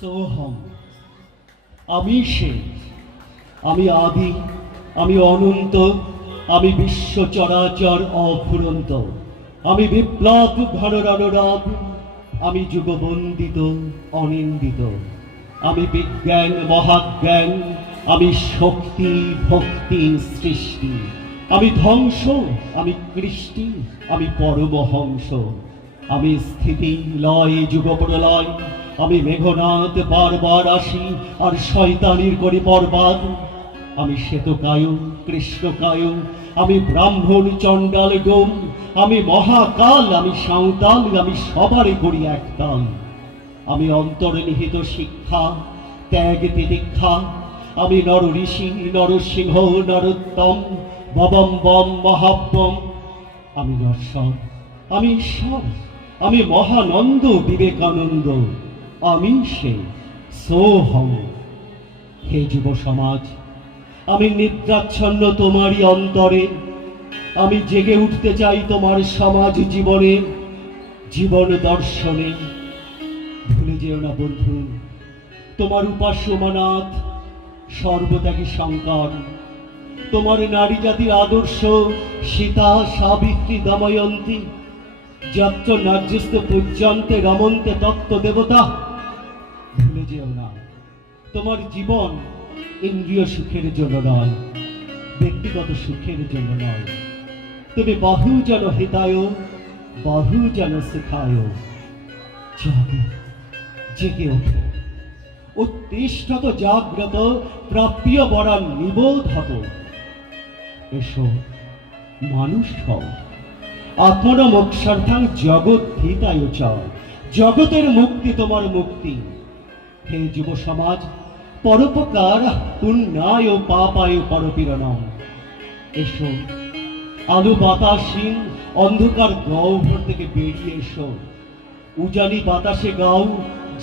সোহম, আমি সে, আমি আদি, আমি অনন্ত, আমি বিশ্ব চরাচর অফুরন্ত, আমি বিপ্লব ঘনর অনুরব, আমি যুগবন্দিত অনিন্দিত, আমি বিজ্ঞান মহাজ্ঞান, আমি শক্তি ভক্তি সৃষ্টি, আমি ধ্বংস, আমি কৃষ্টি, আমি পরমহংস, আমি স্থিতি লয় যুগ প্রলয়, আমি মেঘনাদ বারবার আসি আর শয়তানির করি বরবাদ, আমি শ্বেতকায় কৃষ্ণকায়, আমি ব্রাহ্মণ চণ্ডাল গোম, আমি মহাকাল, আমি সাঁওতাল, আমি সবারই করি একতাল, আমি অন্তর্নিহিত শিক্ষা ত্যাগ তিতিক্ষা, আমি নর ঋষি নরসিংহ নরোত্তম, ববম বম মহাব্বম, আমি নশ্বর, আমি ঈশ্বর, আমি মহানন্দ বিবেকানন্দ, আমি সে সোহম। হে যুব সমাজ, আমি নিদ্রাচ্ছন্ন তোমারই অন্তরে, আমি জেগে উঠতে চাই তোমার সমাজ জীবনে, জীবন দর্শনে। ভুলে যেও না বন্ধু, তোমার উপাস্যমানাথ সর্বত্যাগী শঙ্কর, তোমার নারী জাতির আদর্শ সীতা সাবিত্রী দময়ন্তী, যত্র নার্যস্ত পূজ্যন্তে রমন্তে তত্ত্ব দেবতা। ভুলে যেও না, তোমার জীবন ইন্দ্রিয় সুখের জন্য নয়, ব্যক্তিগত সুখের জন্য নয়, তুমি বহুজন হিতায় বহুজন সুখায়। জাগো, জেগে ওঠো, উত্তিষ্ঠত জাগ্রত, প্রাপ্য বরান নিবোধ হত। এসো, মানুষ হও, আত্মন মোক্ষার্থাং জগৎ হিতায় চ, জগতের মুক্তি তোমার মুক্তি। হে যুব সমাজ, পরোপকার পুণ্যায় ও পাপায় পরপীড়নম। এসো, আলো বাতাসহীন অন্ধকার গহ্বর থেকে বেরিয়ে এসো, উজানি বাতাসে গাও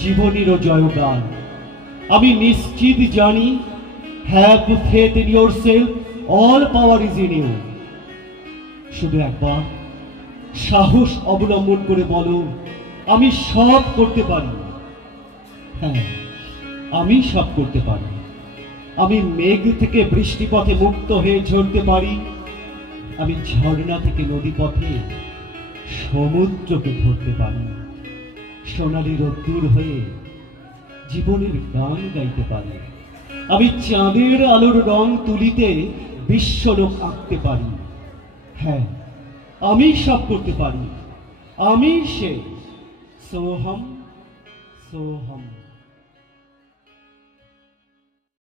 জীবনের জয়গান। আমি নিশ্চিত জানি, have faith in yourself, all power is in you. শুধু একবার সাহস অবলম্বন করে বলো, আমি সব করতে পারি। হ্যাঁ, আমি সব করতে পারি। আমি মেঘ থেকে বৃষ্টিপথে মুক্ত হয়ে ঝরতে পারি, আমি ঝর্ণা থেকে নদী পথে সমুদ্রকে ধরতে পারি, সোনালি রোদ্দুর হয়ে জীবনের গান গাইতে পারি, আমি চাঁদের আলোর রং তুলিতে বিশ্বলোক আঁকতে পারি। হ্যাঁ, আমি সব করতে পারি, আমি সে সোহম সোহম।